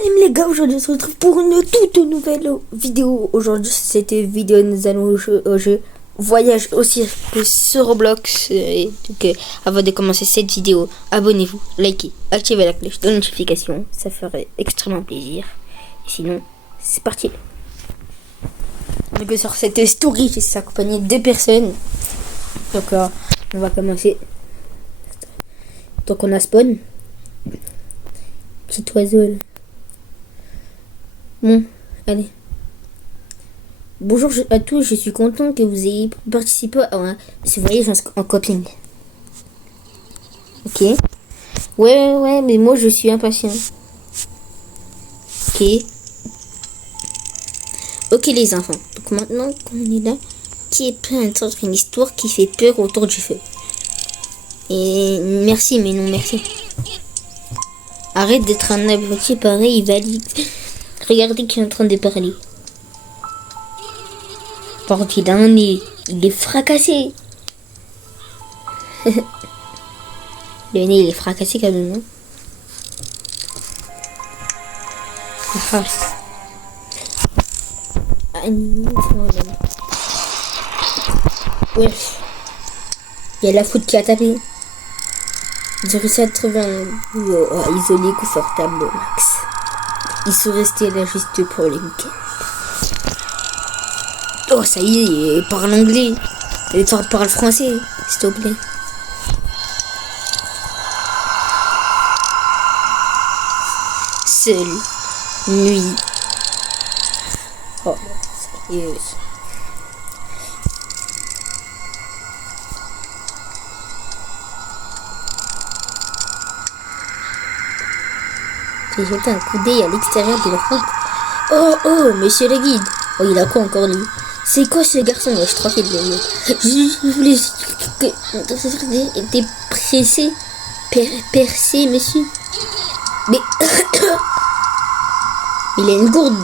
Salut les gars, aujourd'hui on se retrouve pour une toute nouvelle vidéo. Aujourd'hui cette vidéo nous allons jouer au jeu Voyage au cirque sur Roblox. Donc avant de commencer cette vidéo, abonnez-vous, likez, activez la cloche de notification, ça ferait extrêmement plaisir. Et sinon, c'est parti. Donc sur cette story, je suis accompagné de 2 personnes. Donc on va commencer. Donc on a spawn. Petit oiseau là. Bon, allez. Bonjour à tous, je suis content que vous ayez participé à ce voyage en camping. Ok. Ouais, mais moi je suis impatient. Ok. Ok les enfants. Donc maintenant qu'on est là, qui est prêt à entendre une histoire qui fait peur autour du feu? Et merci, mais non merci. Arrête d'être un abruti pareil, valide. Regardez qui est en train de parler. Par contre, il a un nez. Il est fracassé. Le nez, il est fracassé quand même. Hein. Ah. Ouais. Il y a la foot qui a tapé. J'ai réussi à trouver un isolé confortable au max. Ils sont restés là juste pour les week-ends. Oh, ça y est, il parle anglais. Et toi, parle français, s'il te plaît. Seule nuit. Oh, ça y est. J'ai jeté un coup d'œil à l'extérieur de la porte. Oh, monsieur le guide. Oh, il a quoi encore lui? C'est quoi ce garçon? Je crois qu'il je voulais que était pressé, percé, monsieur. Mais il a une gourde.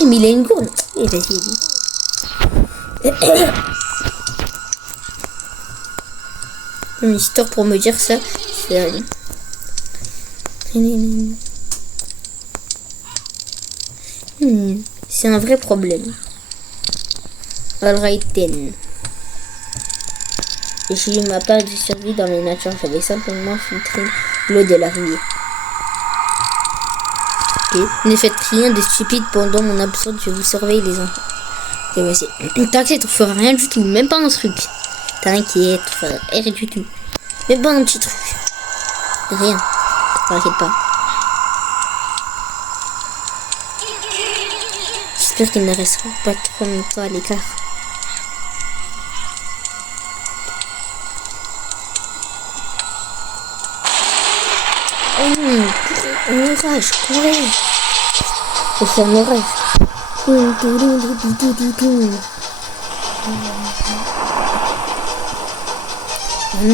Mais il a une gourde. Eh, vas-y. Une histoire pour me dire ça. C'est un vrai problème. Alright then. Et j'ai eu ma part de survie dans les natures. J'avais simplement filtré l'eau de la rivière. Ok. Ne faites rien de stupide pendant mon absence. Je vous surveille les enfants. Et voici. T'inquiète, on fera rien du tout. Même pas un truc. T'inquiète, on fera rien du tout. Même pas un petit truc. Rien. T'inquiète pas. J'espère qu'il ne restera pas trop longtemps à l'écart. Un orage, courez! C'est un orage. Un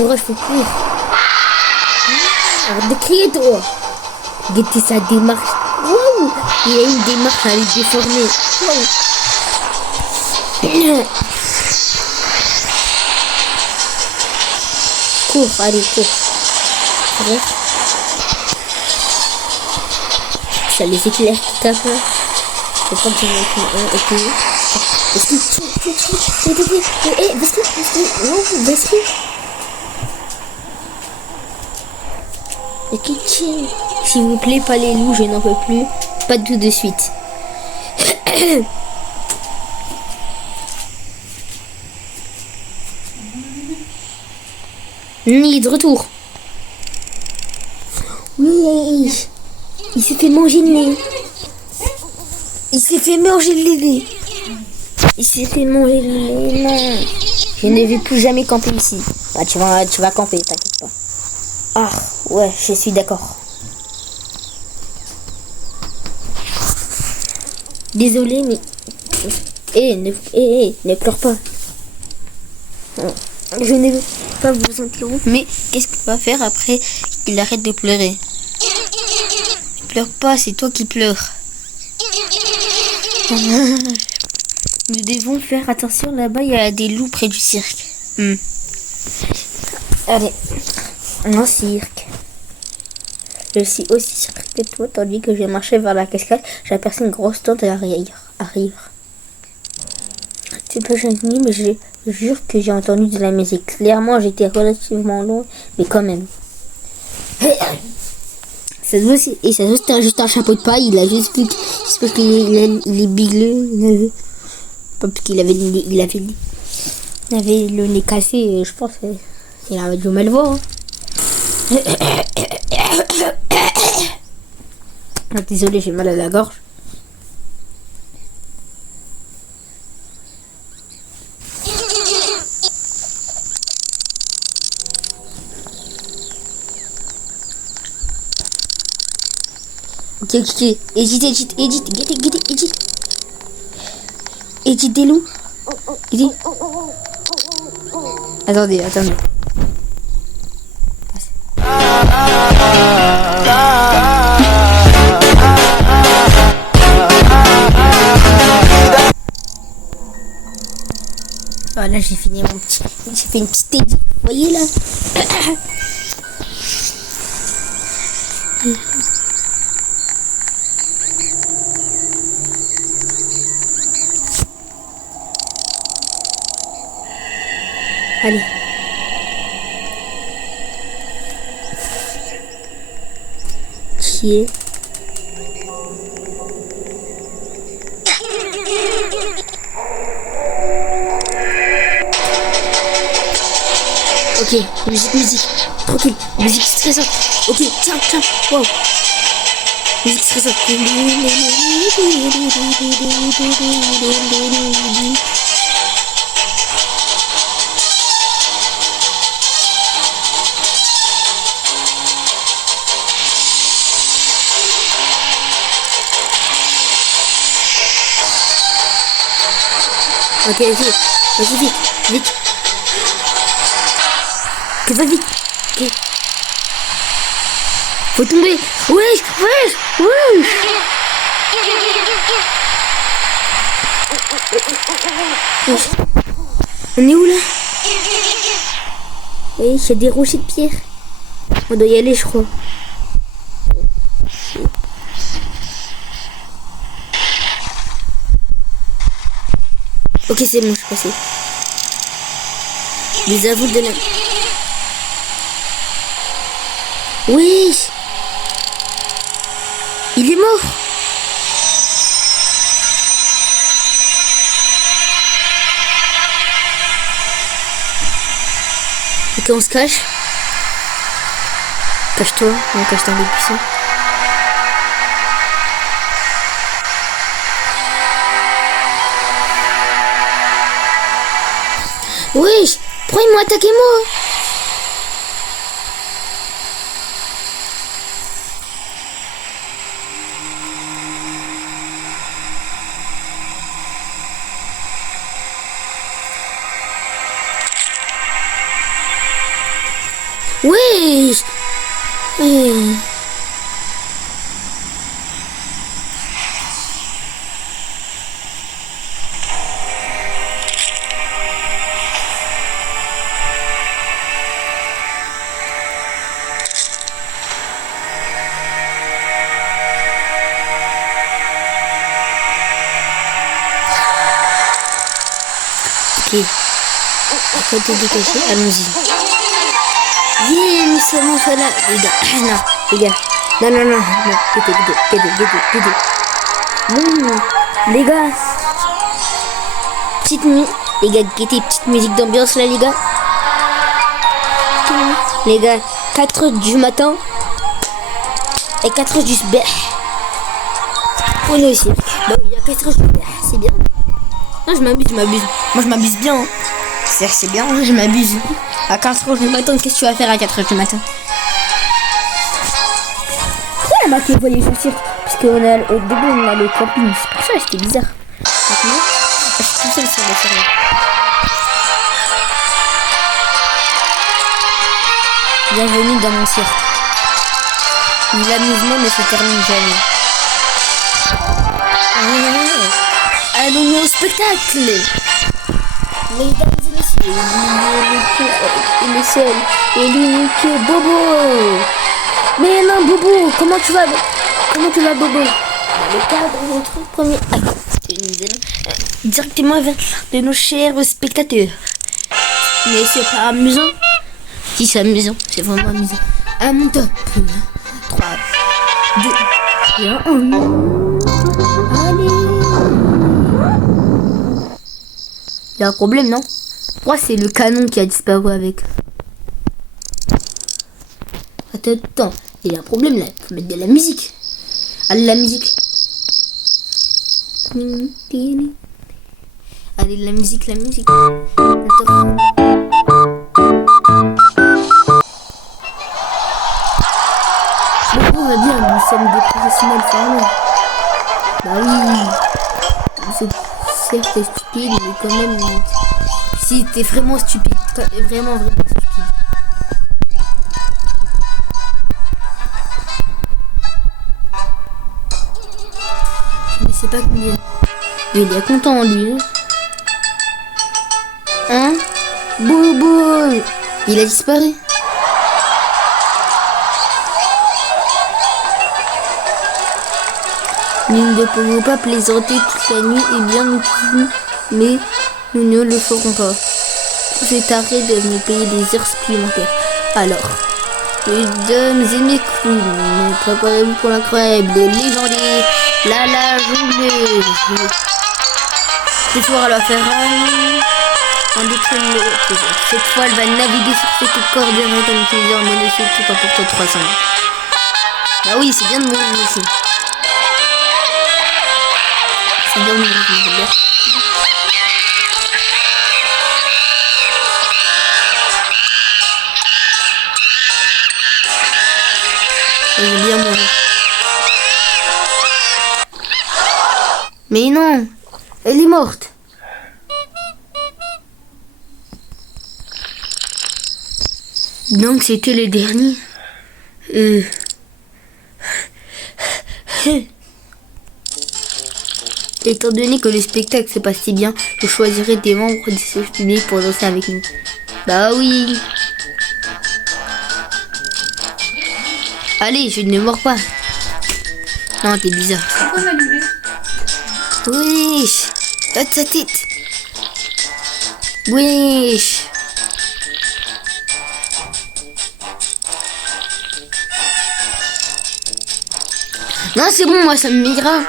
orage, faut courir. Arrête de crier, toi! Guettez sa démarche. Wow! Il y a une démarche à les déformer. Wow. Cours, allez, cours. Ouais. Ça les éclairs qui tapent là. Je crois que j'en ai pris un. Ok. Vas-y. Ok, chill. S'il vous plaît, pas les loups, je n'en peux plus. Pas tout de suite. Il est de retour. Oui. Il s'est fait manger le nez. Il s'est fait manger le nez. Non. Je ne vais plus jamais camper ici. Bah, tu vas camper, t'inquiète pas. Ah, ouais, je suis d'accord. Désolé, mais... ne pleure pas. Je ne veux pas vous interrompre. Mais qu'est-ce qu'il va faire après qu'il arrête de pleurer? Ne pleure pas, c'est toi qui pleures. Nous devons faire attention, là-bas, il y a des loups près du cirque. Allez, un cirque. Je suis aussi surpris que toi, tandis que j'ai marché vers la cascade, j'ai aperçu une grosse tente arrière. C'est pas gentil, mais je jure que j'ai entendu de la musique. Clairement, j'étais relativement loin, mais quand même. Ça se voit, et ça se voit, c'était juste un chapeau de paille. Il a juste vu c'est parce qu'il est bigleux. Pas parce qu'il avait le nez cassé, je pense. Il avait du mal voir. Hein. Désolé, j'ai mal à la gorge. Ok, hésite. Hésite des loups. Attendez. Voilà, j'ai fini j'ai fait une petite édit. Vous voyez là? Allez. Qui est? Ok, musique. Tranquille. Musique stressante. Ok, tiens. Wow. Musique stressante. Ok, vas-y, vite. Que va vite. Ok. Faut tomber. Wesh. On est où là? Oui, il y a des rochers de pierre. On doit y aller, je crois. Ok, c'est bon, je suis passé. Les aveux de la... Oui. Il est mort. Ok, on se cache. Cache-toi. On cache dans les buissons. Oui. Pourquoi ils m'ont attaqué moi? Oui. Ok. Après tout décaché, allons-y. Yeah, nous sommes enfin là, les gars. Non, les gars. Non. Guettez. Bon, les gars. Les gars, guettez, petite musique d'ambiance là, les gars. Les gars, 4h du matin. Et 4h du soir. On est aussi. Donc, il y a 4h du soir. C'est bien. Non, je m'abuse. Moi, je m'abuse bien. Hein. C'est bien, je m'abuse. À 4h du matin, qu'est-ce que tu vas faire à 4h du matin? Pourquoi il y a marqué voyez sur le cirque? Parce qu'au début, on a le camping. C'est pour ça, c'était bizarre. Maintenant, je suis tout seul sur le cirque. Bienvenue dans mon cirque. L'amusement ne se termine jamais. Allons-nous au spectacle. Mesdames et messieurs, le seul et l'unique Bobo. Mais non, Bobo, comment tu vas, Bobo? Le cadre de notre premier acte, nous allons directement vers de nos chers spectateurs. Mais c'est pas amusant. Si, c'est amusant, c'est vraiment amusant. À mon top. 3, 2, 1. Allez. Il y a un problème, non? Je crois que c'est le canon qui a disparu avec. Attends, il y a un problème là. Il faut mettre de la musique. Allez, la musique. Allez, la musique. Attends. On va bien, nous sommes des professionnels formés. Bah oui. C'est certes stupide, mais quand même. Si t'es vraiment stupide, vraiment stupide. Mais c'est pas combien. Mais il est content lui. Hein? Bobo! Il a disparu. Nous ne pouvons pas plaisanter toute la nuit, et bien nous pouvons, mais nous ne le ferons pas. C'est arrêté de nous payer des heures supplémentaires. Alors, mesdames et mes clowns, préparez-vous pour l'incroyable, légendaire, la jongleuse. Ce soir, elle va faire un détraînement. Cette fois, elle va naviguer sur cette corde en utilisant un monocycle tout en portant 300. Bah oui, c'est bien de mourir aussi. C'est bien de mourir. Elle est bien mourir. Mais non, elle est morte. Donc c'était le dernier. Étant donné que le spectacle se passe si bien, je choisirai des membres du service public pour danser avec nous. Bah oui. Allez, je ne mords pas. Non, t'es bizarre. Wesh. Hâte sa tête. Wesh. Non, c'est bon, moi, ça me m'ira.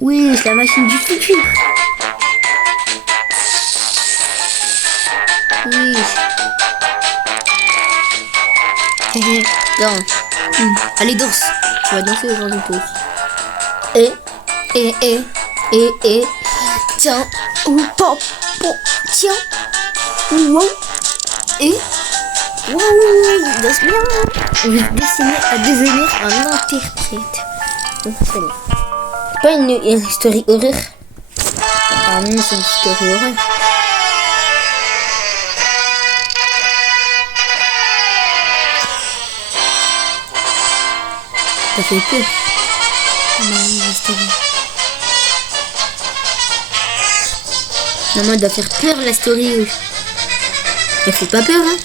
Oui, c'est la machine du futur. Oui. Danse. Allez, danse. Tu vas danser aujourd'hui, toi aussi. Et. Tiens. Pop. Tiens. Wow. Et. Wow. Danse bien. Je vais dessiner à devenir un interprète. Donc, c'est bon. Pas une story horreur. Ah non, c'est une story horreur. Ça fait peur. Ah non, la story. Non, moi, elle doit faire peur la story. Oui. Elle fait pas peur, hein.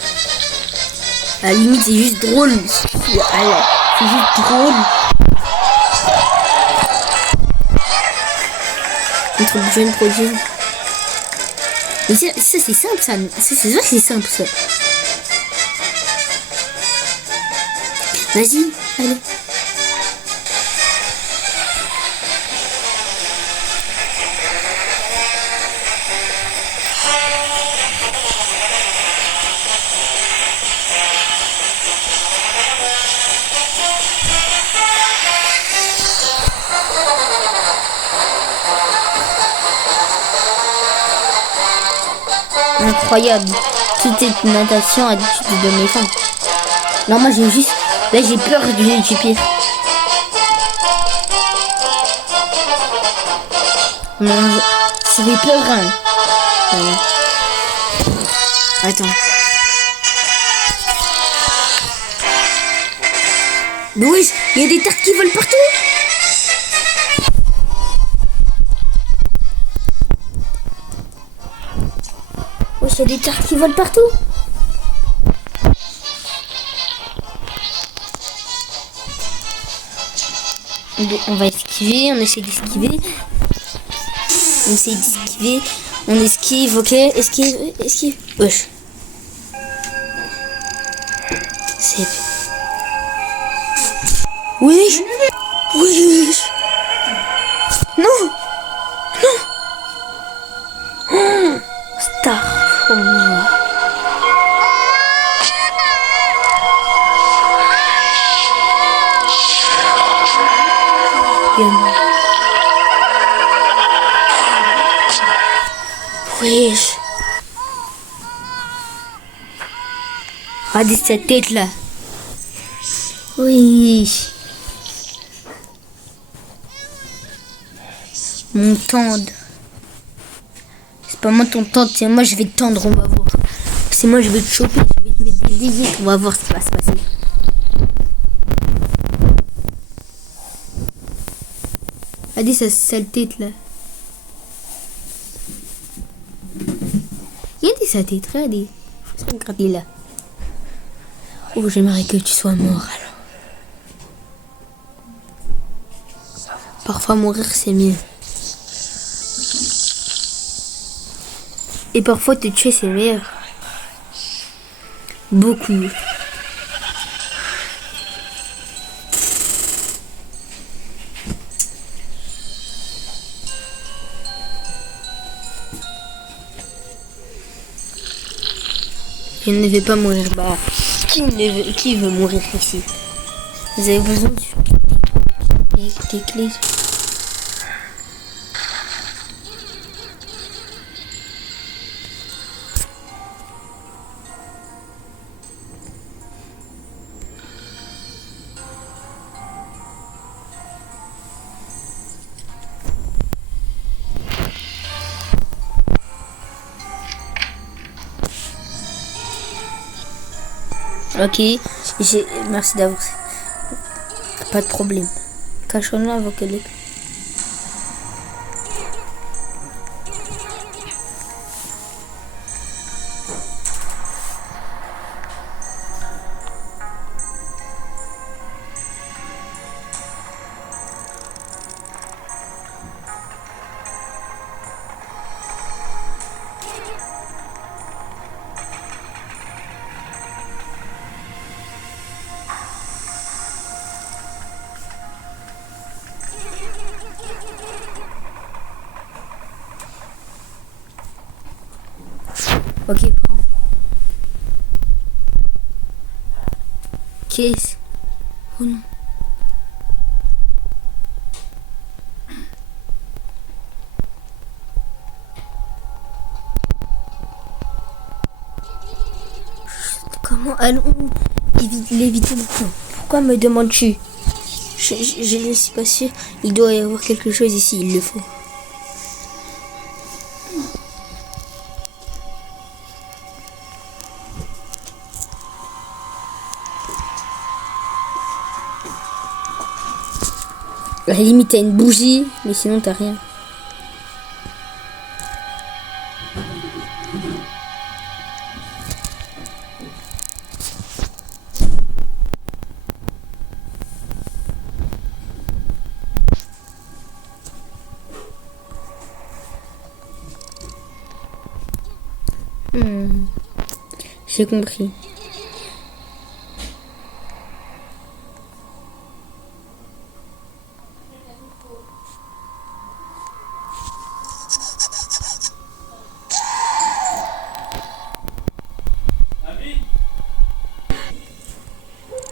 À la limite, c'est juste drôle. C'est juste drôle. Entre le jeune projet. Mais ça c'est simple ça. C'est vrai que c'est simple ça. Vas-y, allez. Incroyable. Toute cette natation à l'étude de mes femmes. Non, moi j'ai juste. Là j'ai peur du pire. Non, ça fait peur, hein. Attends. Mais oui, il y a des tartes qui volent partout. Il y a des tartes qui volent partout. On va esquiver, on essaie d'esquiver. On essaie d'esquiver. On esquive, ok. Esquive. Wesh. C'est... Wesh. Wesh. Non. Oh, Star. Oh, non. Wesh. Regardez cette tête là. Oui. Mon tendre. C'est pas moi ton tendre, c'est moi je vais te tendre, on va voir. C'est moi je vais te choper, je vais te mettre des limites, on va voir ce qui va se passer. Regardez sa sale tête là. Regardez sa tête, regardez. Regardez là. Oh, j'aimerais que tu sois mort alors. Parfois mourir c'est mieux. Et parfois te tuer c'est meilleur. Beaucoup. Je ne vais pas mourir. Bah, qui veut mourir ici? Vous avez besoin des clés. Ok, merci d'avoir. Pas de problème. Cachons-nous avant que les. Ok, prends. Qu'est-ce? Oh non. Comment allons l'éviter maintenant? Pourquoi me demandes-tu? Je ne suis pas sûr. Il doit y avoir quelque chose ici, il le faut. À la limite, t'as une bougie, mais sinon, t'as rien. J'ai compris.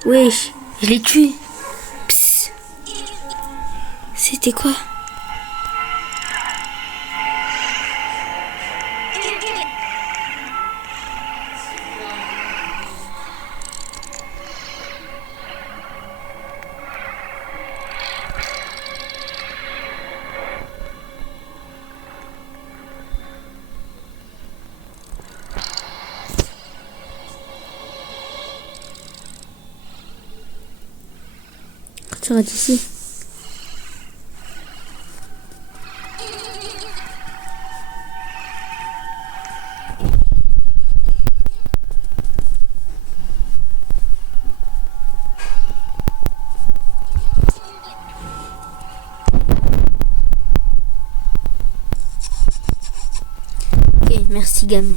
Wesh, je l'ai tué. Psst. C'était quoi? Tu restes ici. sortie, gamme.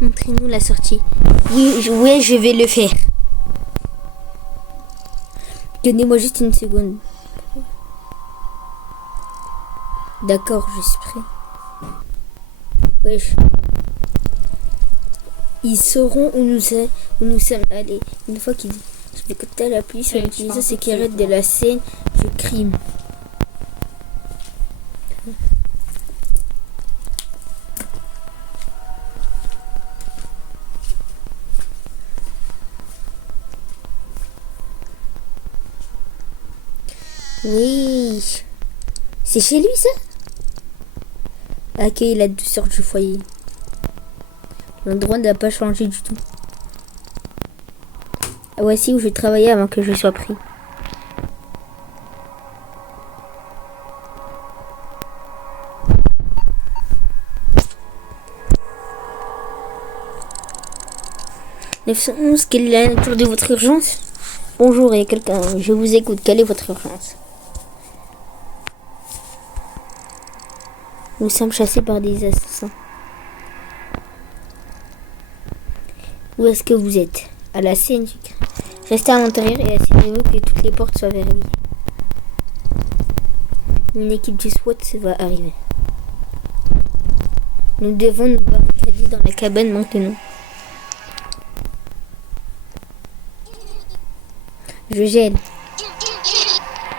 Montrez-nous la sortie. Oui, je vais le faire. Donnez-moi juste une seconde. D'accord, je suis prêt. Wesh. Ils sauront où nous sommes allés. Une fois qu'ils je vais contacter la police sur l'utilisation secrète de la scène du crime. Oui. C'est chez lui ça? Accueille la douceur du foyer. L'endroit n'a pas changé du tout. Voici où je travaillais avant que je sois pris. « 911, quelle est la nature de votre urgence? Bonjour, il y a quelqu'un, je vous écoute, quelle est votre urgence? Nous sommes chassés par des assassins. Où est-ce que vous êtes? À la scène du crime. Restez à l'intérieur et assurez-vous que toutes les portes soient verrouillées. Une équipe du SWAT va arriver. Nous devons nous barricader dans la cabane maintenant. Je gèle.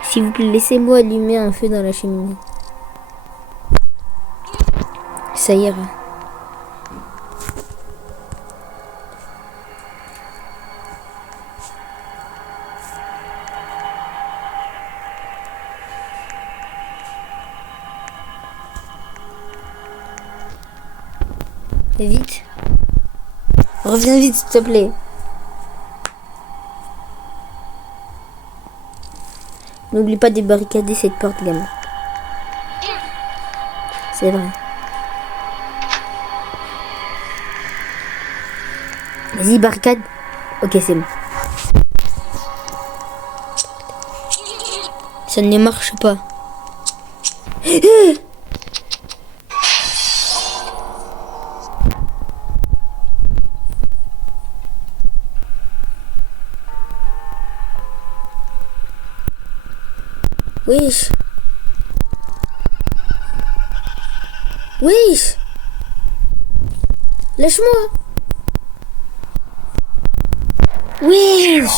S'il vous plaît, laissez-moi allumer un feu dans la cheminée. Ça ira. Vite. Reviens vite, s'il te plaît. N'oublie pas de barricader cette porte, gamin. C'est vrai. Vas-y, barricade. Ok, c'est bon. Ça ne marche pas. Wesh. Wesh. Lâche-moi. Wesh.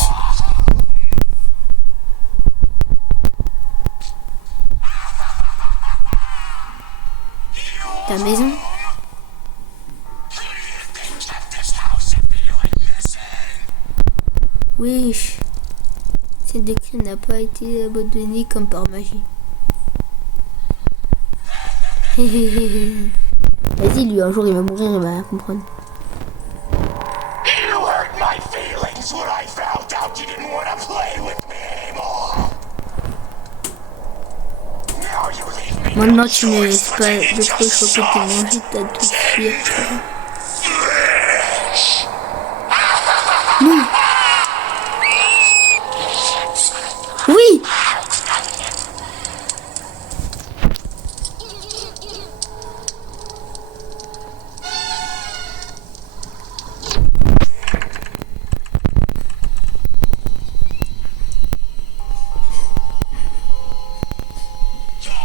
Ta maison. Wesh. Cette décret n'a pas été abandonnée comme par magie. Vas-y, lui, un jour, il va mourir, il va comprendre. Maintenant, tu ne laisses pas de choper tes manger, t'as tout fuir. Non. Oui.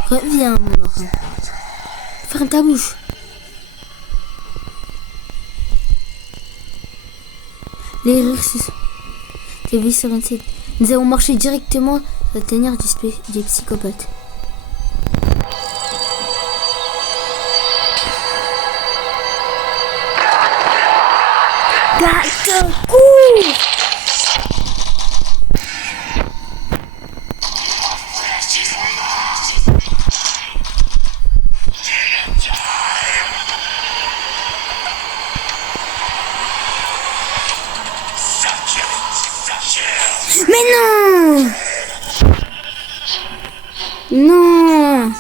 Reviens, mon enfant. Ferme ta bouche. L'erreur, c'est V27. Nous avons marché directement à la tanière des psychopathes. Garde, cours! Mais non! Non!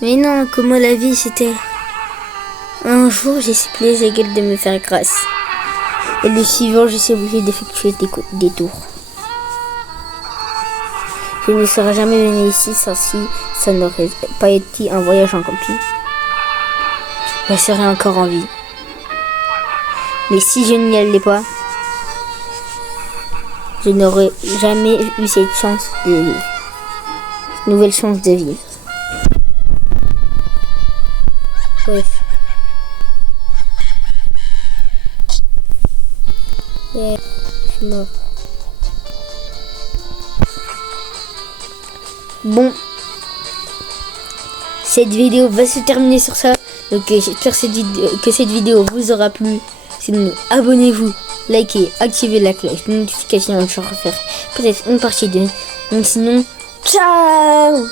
Mais non, comment la vie c'était? Un jour, j'ai supplié Jagel de me faire grâce. Et le suivant, je suis obligé d'effectuer des tours. Je ne serais jamais venu ici sans si ça n'aurait pas été un voyage accompli. Je serais encore en vie. Mais si je n'y allais pas, je n'aurais jamais eu cette chance de vivre. Nouvelle chance de vivre. Bref. Yeah, je suis mort. Bon. Cette vidéo va se terminer sur ça. Donc j'espère que cette vidéo vous aura plu. Sinon, abonnez-vous, likez, activez la cloche de notification. Je referai peut-être une partie 2. Donc sinon, ciao!